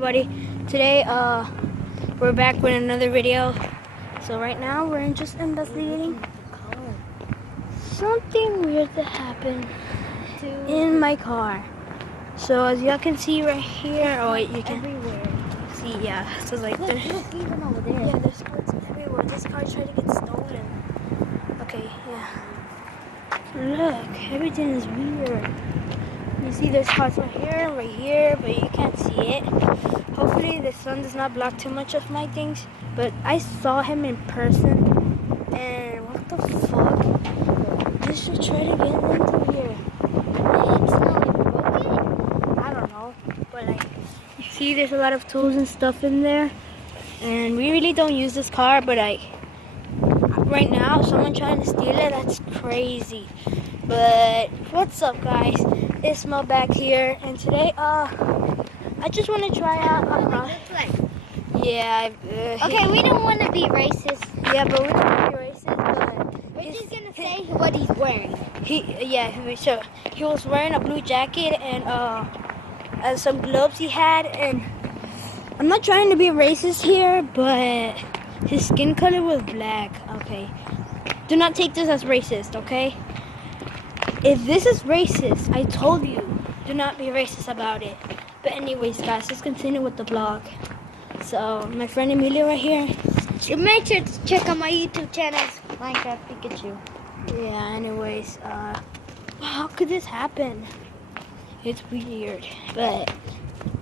everybody. Today we're back with another video. So right now we're just investigating something weird that happened in my car. So as y'all can see right here, oh wait, you can see, yeah. So like there's even over there. Yeah, there's cards everywhere. This car tried to get stolen. Okay, yeah. Look, everything is weird. You see there's cards right here, but you can't see it. Hopefully the sun does not block too much of my things. But I saw him in person, and what the fuck? This should try to get into here. It's not broken. I don't know, but like, you see there's a lot of tools and stuff in there. And we really don't use this car, but like, right now, someone trying to steal it, that's crazy. But what's up, guys? It's Mo back here, and today, I just want to try out. Yeah. Okay, we don't want to be racist. Yeah, but we don't want to be racist. But we're just gonna say what he's wearing. He was wearing a blue jacket and some gloves he had, and I'm not trying to be racist here, but his skin color was black. Okay, do not take this as racist, okay? If this is racist, I told you, do not be racist about it. But anyways, guys, let's continue with the vlog. So, my friend Emilio right here. Make sure to check out my YouTube channel, Minecraft Pikachu. Yeah, anyways, how could this happen? It's weird, but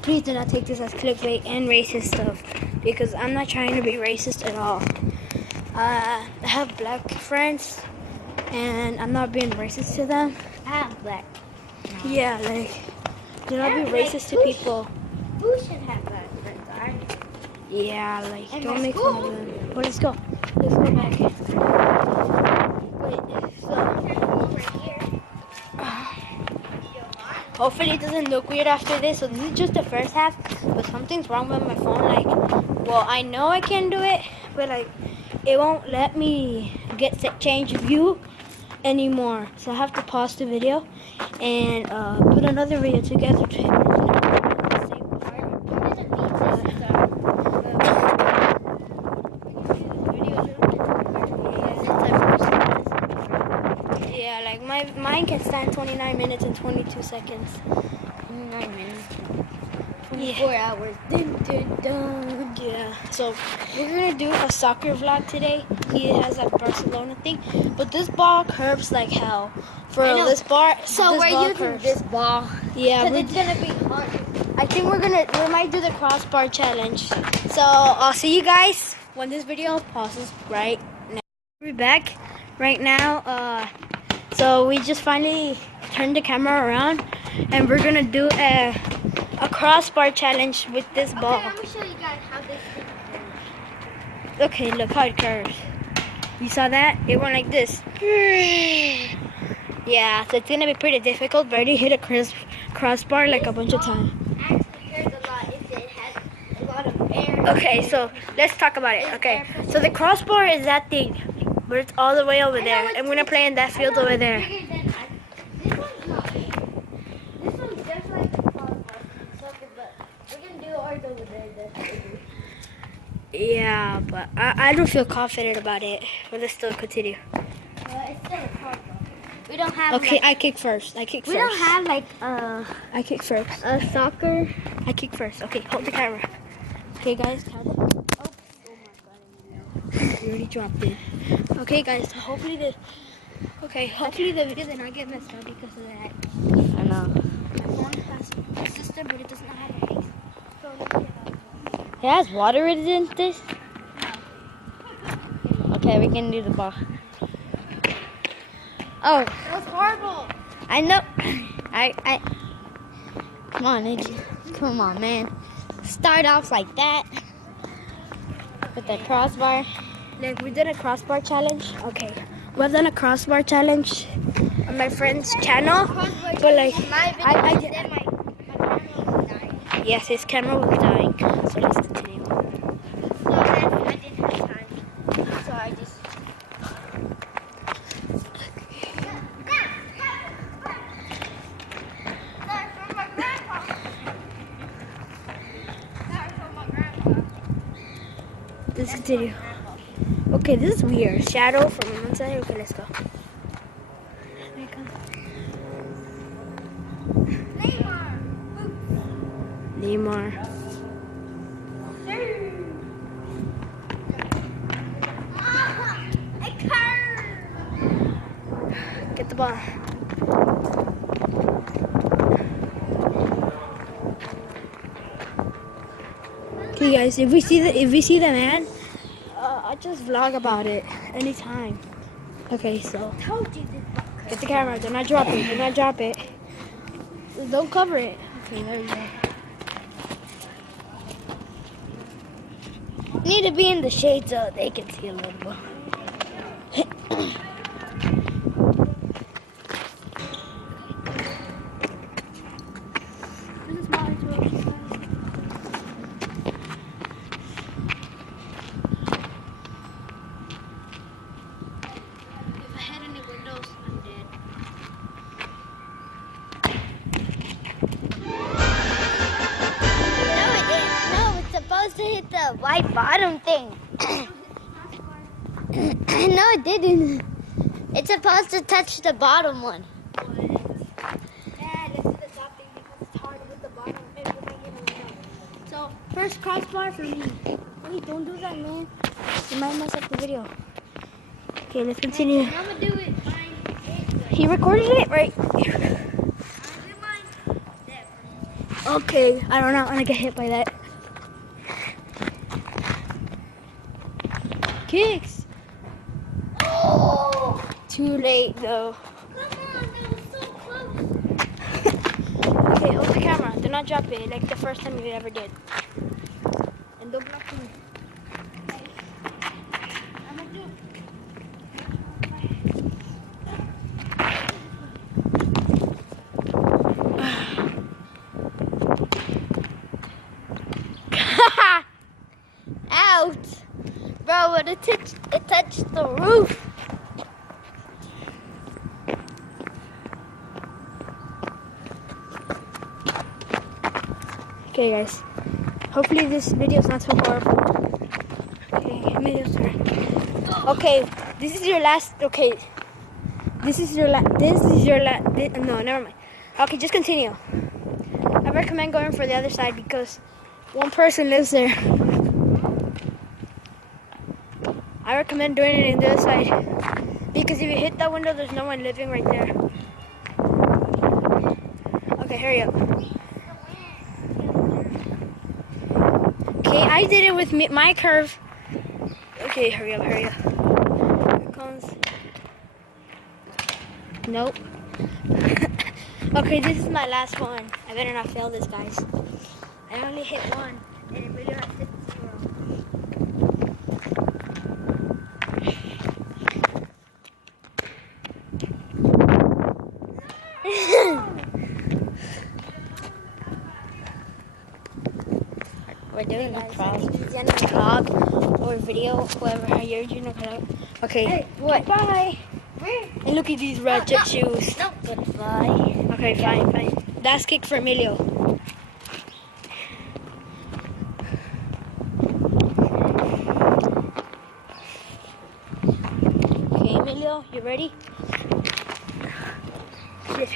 please do not take this as clickbait and racist stuff, because I'm not trying to be racist at all. I have black friends, and I'm not being racist to them. I'm black. No. Yeah, like, do not be racist to people. Who should have black friends, alright? Yeah, like, and don't make fun of them. Well, let's go. Let's go back. Wait, hopefully it doesn't look weird after this. So this is just the first half, but something's wrong with my phone. Like, well, I know I can do it, but like, it won't let me get change view anymore. So I have to pause the video and put another video together to the same part. Yeah, like mine can stand 29 minutes and 22 seconds. 29 minutes. 24 hours. Dun, dun, dun. Yeah, so we're gonna do a soccer vlog today. He has a Barcelona thing, but this ball curves like hell. For this bar, so this we're ball using curves. this ball. Yeah, because it's gonna be hard. I think we might do the crossbar challenge. So I'll see you guys when this video pauses right now. We're back right now. So we just finally turned the camera around, and we're gonna do a crossbar challenge with this ball. Okay, I'm gonna show you guys how this thing curves. Okay, look how it curves. You saw that? It went like this. Yeah, so it's gonna be pretty difficult, but I already hit a crossbar like a bunch of times. Actually curves a lot if it has a lot of air. Okay, so let's talk about it. Okay, so the crossbar is that thing, but it's all the way over there. I'm gonna play in that field over there. This one's not big. This one's just like the crossbar. But we're gonna do ours over there. Yeah, but I don't feel confident about it. But let's still continue. It's still a crossbar. We don't have. Okay, like, I kick first. We don't have like I kick first. a soccer. I kick first. Okay, hold the camera. Okay, guys, count it. Oh my God, you already dropped it. Okay, guys, hopefully the video did not get messed up because of that. I know. My phone has a system, but it does not have a case. So let me get out. It has water in this. Okay, we can do the ball. Oh, That was horrible. I know. I. Come on, AJ. Come on, man. Start off like that with the crossbar. Like, we did a crossbar challenge. Okay, we've done a crossbar challenge on my friend's channel, but like, I did. My camera was dying. Yes, his camera was dying. So let's continue. So I didn't have time. So I just. Let's continue. Okay, this is weird. Shadow from one side. Okay, let's go. Here it comes. Neymar. Get the ball. Okay, guys, if we see the man, I'll just vlog about it anytime. Okay, so get the camera. Do not drop it. Do not drop it. Don't cover it. Okay, there you go. Need to be in the shade so they can see a little bit. To hit the white bottom thing. No, it didn't. It's supposed to touch the bottom one. Yeah, this is the top thing because it's hard with the bottom. So, first crossbar for me. Wait, don't do that, man. You might mess up the video. Okay, let's continue. I'm gonna do it. He recorded it right here. Okay, I don't know. I'm gonna get hit by that. Kicks. Oh! Too late though. Come on, that was so close. Okay, hold the camera. Do not drop it like the first time you ever did. And don't block me. I'm gonna do it. Out! Bro, but it touched the roof. Okay, guys. Hopefully this video is not so horrible. Okay, video's turn. Okay, this is your last. Okay, this is your last. No, never mind. Okay, just continue. I recommend going for the other side because one person lives there. I recommend doing it in the other side because if you hit that window, there's no one living right there. Okay, hurry up. Okay, I did it with my curve. Okay, hurry up, hurry up. Here it comes. Nope. Okay, this is my last one. I better not fail this, guys. I only hit one, and it really not hit 0. We're doing Guys, a cross. this is the end of the vlog or video, whoever hired you. Okay, Hey, what? Bye. And look at these ratchet shoes. No, goodbye. Okay, fine, fine. Last kick for Emilio. Okay, Emilio, you ready? Shit.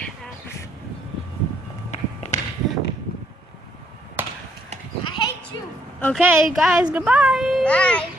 I hate you. Okay, guys, goodbye. Bye.